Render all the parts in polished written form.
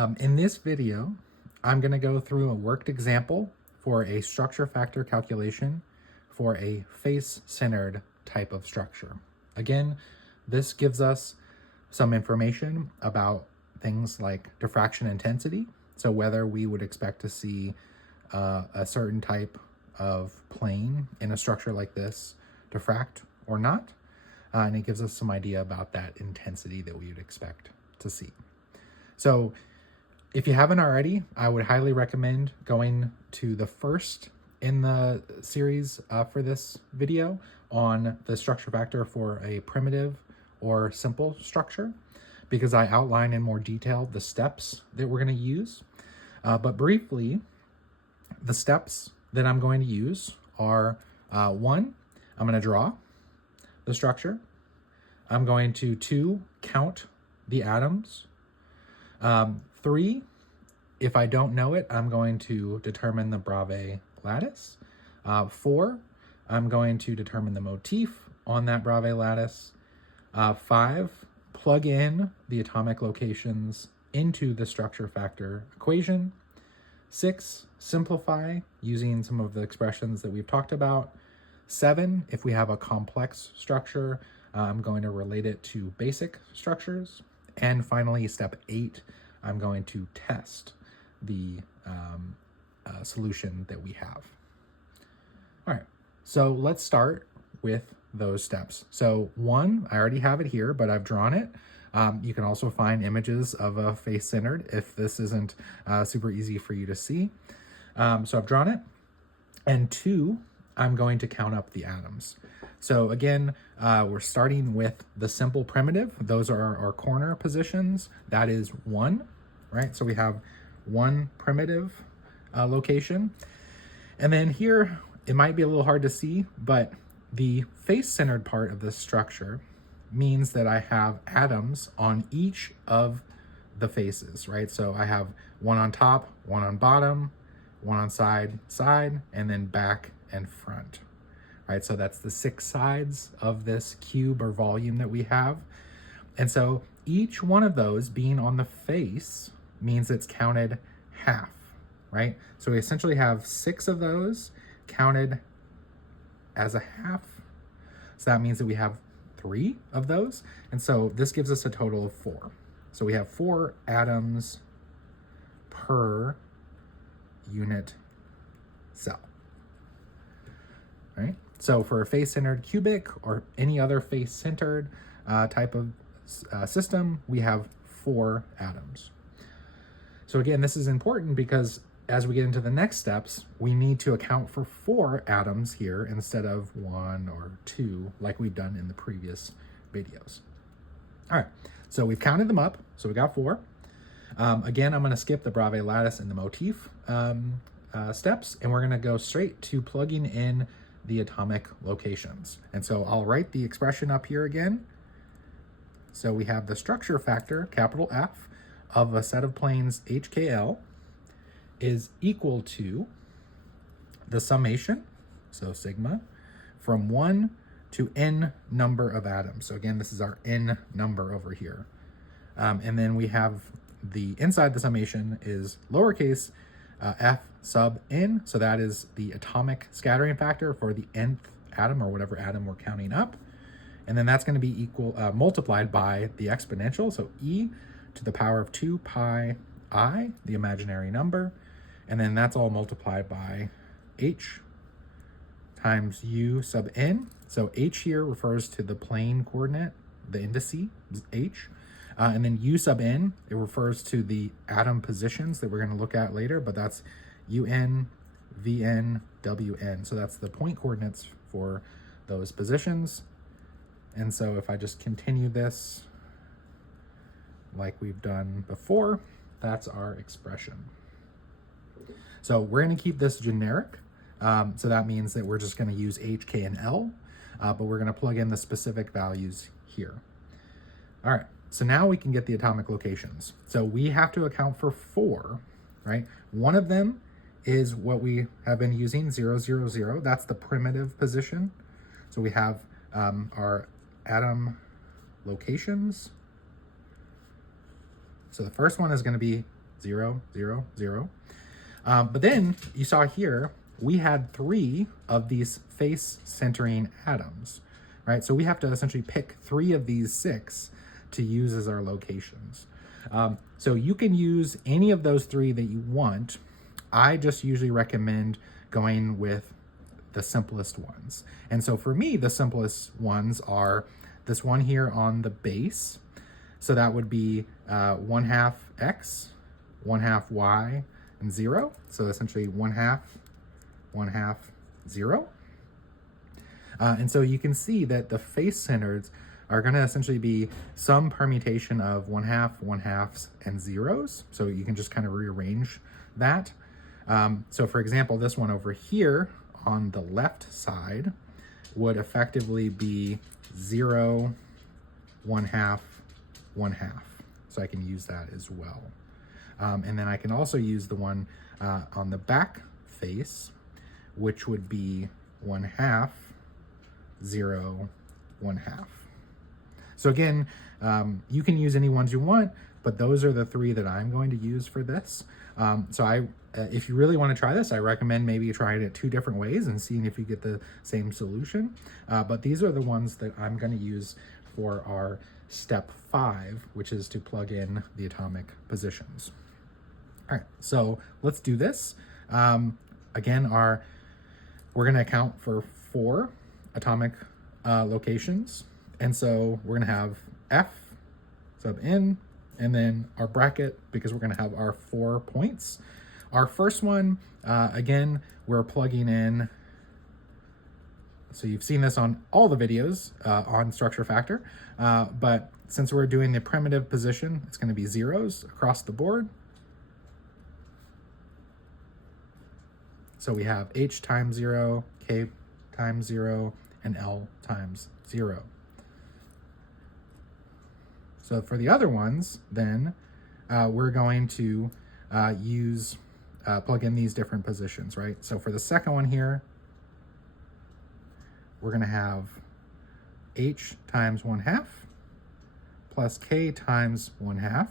In this video, I'm going to go through a worked example for a structure factor calculation for a face-centered type of structure. Again, this gives us some information about things like diffraction intensity, so whether we would expect to see a certain type of plane in a structure like this diffract or not, and it gives us some idea about that intensity that we would expect to see. So if you haven't already, I would highly recommend going to the first in the series for this video on the structure factor for a primitive or simple structure, because I outline in more detail the steps that we're going to use. But briefly, the steps that I'm going to use are one, I'm going to draw the structure. I'm going to two, count the atoms. Three, if I don't know it, I'm going to determine the Bravais lattice. Four, I'm going to determine the motif on that Bravais lattice. Five, plug in the atomic locations into the structure factor equation. Six, simplify using some of the expressions that we've talked about. Seven, if we have a complex structure, I'm going to relate it to basic structures. And finally, step 8, I'm going to test the solution that we have. All right, so let's start with those steps. So 1, I already have it here, but I've drawn it. You can also find images of a face-centered if this isn't super easy for you to see. So I've drawn it. And 2, I'm going to count up the atoms. So again, we're starting with the simple primitive. Those are our corner positions. That is 1, right? So we have 1 primitive location. And then here, it might be a little hard to see, but the face-centered part of this structure means that I have atoms on each of the faces, right? So I have 1 on top, 1 on bottom, 1 on side, and then back and front, right? So that's the 6 sides of this cube or volume that we have. And so each one of those being on the face means it's counted half, right? So we essentially have 6 of those counted as a half. So that means that we have 3 of those. And so this gives us a total of 4. So we have 4 atoms per unit cell, right? So for a face-centered cubic or any other face-centered type of system, we have 4 atoms. So again, this is important because as we get into the next steps, we need to account for 4 atoms here instead of 1 or 2 like we've done in the previous videos. All right, so we've counted them up. So we got 4. Again, I'm going to skip the Bravais lattice and the motif steps, and we're going to go straight to plugging in the atomic locations. And so I'll write the expression up here again. So we have the structure factor, capital F, of a set of planes HKL is equal to the summation, so sigma, from 1 to n number of atoms. So again, this is our n number over here. And then we have the inside the summation is lowercase f sub n. So that is the atomic scattering factor for the nth atom or whatever atom we're counting up. And then that's going to be equal multiplied by the exponential. So e to the power of 2 pi I, the imaginary number. And then that's all multiplied by h times u sub n. So h here refers to the plane coordinate, the indice, h. And then u sub n, it refers to the atom positions that we're going to look at later, but that's un, vn, wn. So that's the point coordinates for those positions. And so if I just continue this like we've done before, that's our expression. So we're going to keep this generic. So that means that we're just going to use h, k, and l, but we're going to plug in the specific values here. All right, so now we can get the atomic locations. So we have to account for 4, right? One of them is what we have been using, 0, 0, 0. That's the primitive position. So we have our atom locations. So the first one is going to be 0, 0, 0. But then you saw here, we had 3 of these face centering atoms, right? So we have to essentially pick 3 of these 6 to use as our locations. So you can use any of those 3 that you want. I just usually recommend going with the simplest ones. And so for me, the simplest ones are this one here on the base. So that would be 1/2 x, 1/2 y, and 0. So essentially 1/2, 1/2, 0. And so you can see that the face centers are going to essentially be some permutation of 1/2, 1/2s, and zeros. So you can just kind of rearrange that. So for example, this one over here on the left side would effectively be 0, 1/2, 1/2. So I can use that as well. And then I can also use the one on the back face, which would be 1/2, 0, 1/2. So again, you can use any ones you want, but those are the 3 that I'm going to use for this. So if you really want to try this, I recommend maybe trying it 2 different ways and seeing if you get the same solution. But these are the ones that I'm going to use for our step 5, which is to plug in the atomic positions. All right, so let's do this. Again, we're going to account for 4 atomic locations. And so we're going to have F sub n, and then our bracket, because we're going to have our 4 points. Our first one, again, we're plugging in. So you've seen this on all the videos on structure factor, but since we're doing the primitive position, it's going to be zeros across the board. So we have H times 0, K times 0, and L times 0. So for the other ones, then we're going to plug in these different positions, right? So for the second one here, we're going to have H times 1/2 plus K times 1/2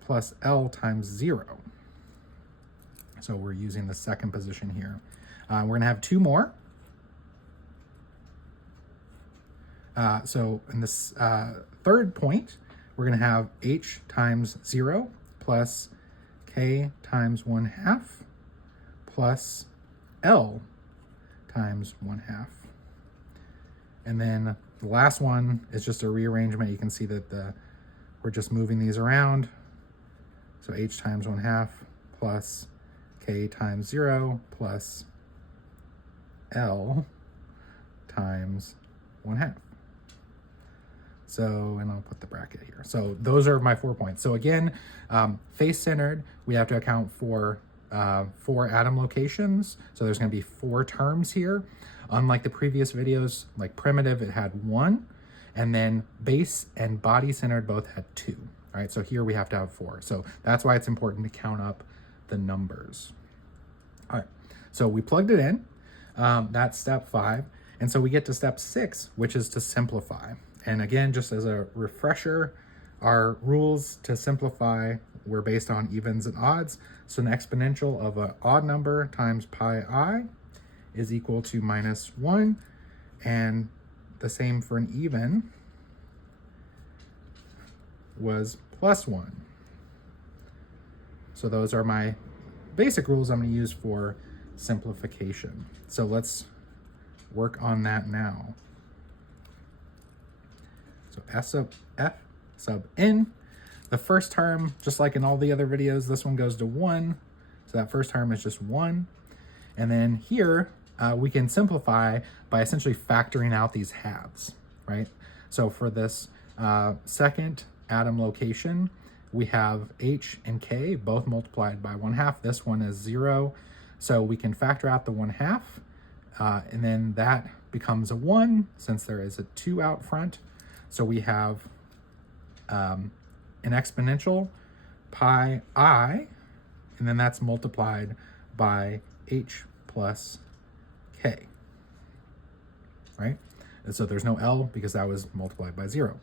plus L times 0. So we're using the second position here. We're going to have 2 more. So in this third point, we're going to have H times 0 plus K times 1/2 plus L times 1/2. And then the last one is just a rearrangement. You can see that we're just moving these around. So H times 1/2 plus K times 0 plus L times 1/2. So, and I'll put the bracket here. So those are my 4 points. So again, face-centered, we have to account for 4 atom locations. So there's going to be 4 terms here. Unlike the previous videos, like primitive, it had 1. And then base and body-centered both had 2. All right, so here we have to have 4. So that's why it's important to count up the numbers. All right, so we plugged it in. That's step 5. And so we get to step 6, which is to simplify. And again, just as a refresher, our rules to simplify were based on evens and odds. So an exponential of an odd number times pi I is equal to -1. And the same for an even was +1. So those are my basic rules I'm going to use for simplification. So let's work on that now. So F sub n, the first term, just like in all the other videos, this one goes to 1. So that first term is just 1. And then here, we can simplify by essentially factoring out these halves, right? So for this second atom location, we have H and K both multiplied by 1/2. This one is 0. So we can factor out the 1/2, and then that becomes a 1 since there is a 2 out front. So we have an exponential pi I, and then that's multiplied by H plus K, right? And so there's no L because that was multiplied by 0.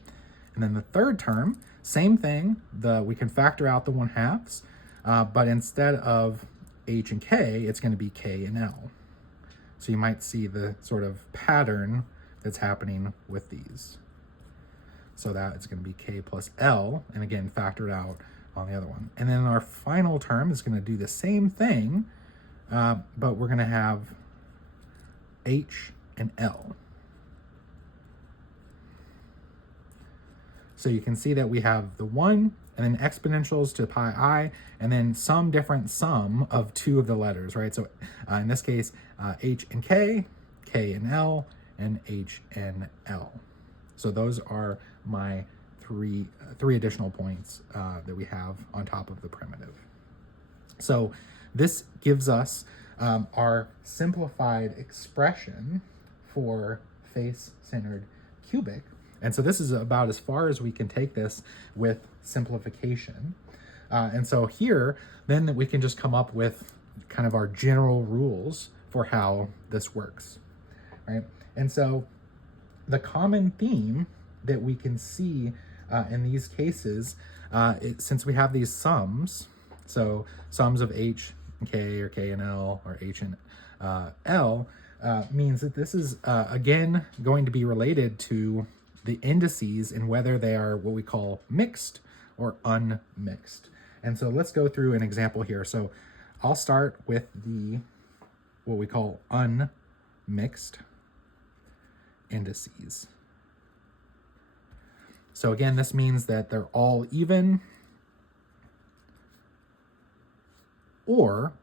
And then the third term, same thing. We can factor out the 1/2, but instead of h and k, it's going to be k and l. So you might see the sort of pattern that's happening with these. So that it's going to be k plus l, and again, factored out on the other one. And then our final term is going to do the same thing, but we're going to have h and l. So you can see that we have the 1, and then exponentials to pi I, and then some different sum of 2 of the letters, right? So in this case, h and k and l, and h and l. So those are my three additional points that we have on top of the primitive. So this gives us our simplified expression for face-centered cubic. And so this is about as far as we can take this with simplification. And so here, then we can just come up with kind of our general rules for how this works, right? And so the common theme that we can see in these cases, since we have these sums, so sums of h and k, or k and l, or h and l, means that this is, again, going to be related to the indices and whether they are what we call mixed or unmixed. And so let's go through an example here. So I'll start with what we call unmixed indices. So again, this means that they're all even or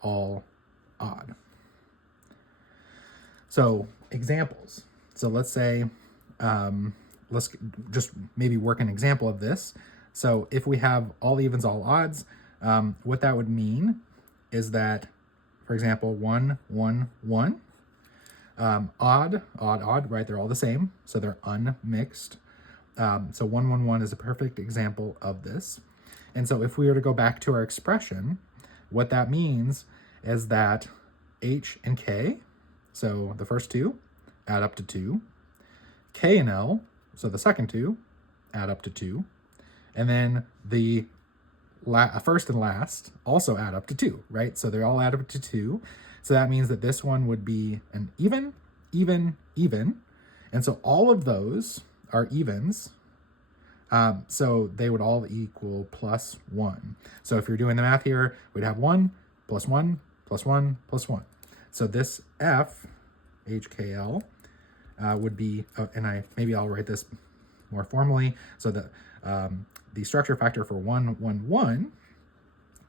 all odd. So examples. So let's say, let's just maybe work an example of this. So if we have all evens, all odds, what that would mean is that, for example, 1, 1, 1, odd, odd, odd, right? They're all the same, so they're unmixed. So 1, 1, 1 is a perfect example of this. And so if we were to go back to our expression, what that means is that h and k, so the first two, add up to 2. K and L, so the second two, add up to 2. And then the first and last also add up to 2, right? So they all add up to 2. So that means that this one would be an even, even, even. And so all of those are evens. So they would all equal plus 1. So if you're doing the math here, we'd have 1 plus 1 plus 1 plus 1. So this f, HKL, would be, and maybe I'll write this more formally, so that the structure factor for 1, 1, 1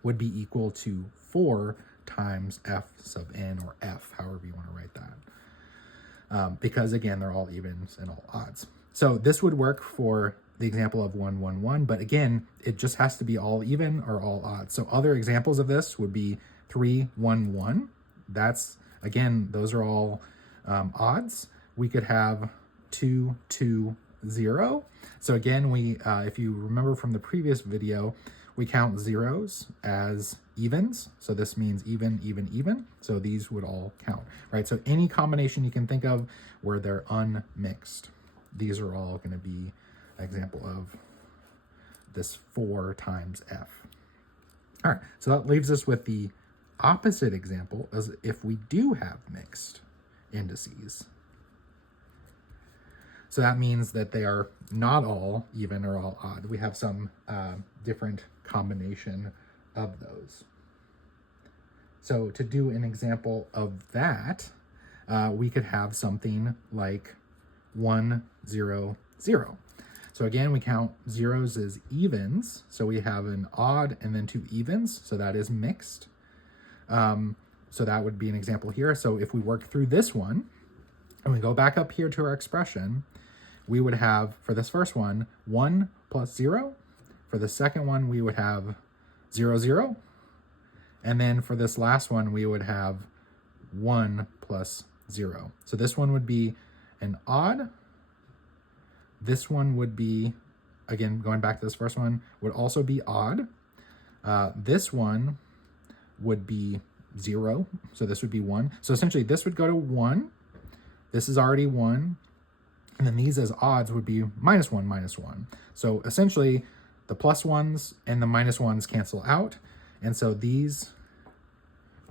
would be equal to 4 times f sub n, or f, however you want to write that. Because again, they're all evens and all odds. So this would work for the example of 1, 1, 1, but again, it just has to be all even or all odds. So other examples of this would be 3, 1, 1. That's, again, those are all odds. We could have 2, 2, 0. So again, if you remember from the previous video, we count zeros as evens. So this means even, even, even. So these would all count, right? So any combination you can think of where they're unmixed, these are all going to be an example of this 4 times f. All right, so that leaves us with the opposite example, as if we do have mixed indices. So that means that they are not all even or all odd. We have some different combination of those. So to do an example of that, we could have something like 1, 0, 0. So again, we count zeros as evens. So we have an odd and then 2 evens. So that is mixed. So that would be an example here. So if we work through this one, and we go back up here to our expression, we would have, for this first one, 1 plus 0. For the second one, we would have 0, 0. And then for this last one, we would have 1 plus 0. So this one would be an odd. This one would be, again, going back to this first one, would also be odd. This one would be 0. So this would be 1. So essentially, this would go to 1. This is already 1. And then these as odds would be minus 1, minus 1. So essentially, the plus ones and the minus ones cancel out. And so these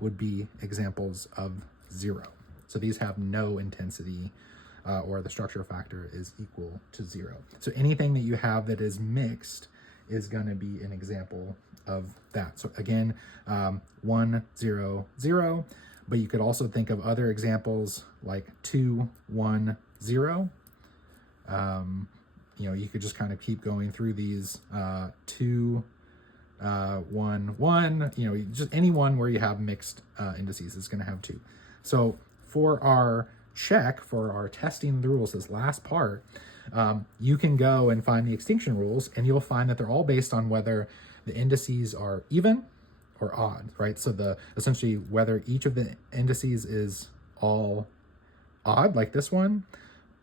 would be examples of 0. So these have no intensity, or the structure factor is equal to 0. So anything that you have that is mixed is going to be an example of that. So again, 1, 0, 0. But you could also think of other examples like 2, 1, 0. You could just kind of keep going through these, 2, 1, 1, just any one where you have mixed indices is going to have 2. So for our check, for our testing the rules, this last part, you can go and find the extinction rules, and you'll find that they're all based on whether the indices are even or odd, right? So essentially whether each of the indices is all odd, like this one,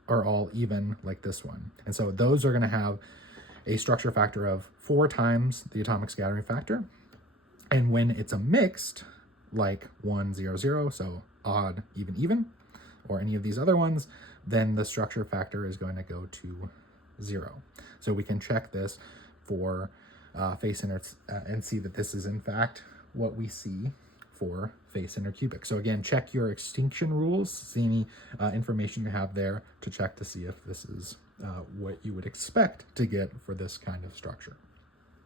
or all even, like this one. And so those are going to have a structure factor of 4 times the atomic scattering factor. And when it's a mixed, like 1, 0, 0, so odd, even, even, or any of these other ones, then the structure factor is going to go to 0. So we can check this for face-centered and see that this is in fact what we see for face-centered cubic. So again, check your extinction rules, see any information you have there to check to see if this is what you would expect to get for this kind of structure.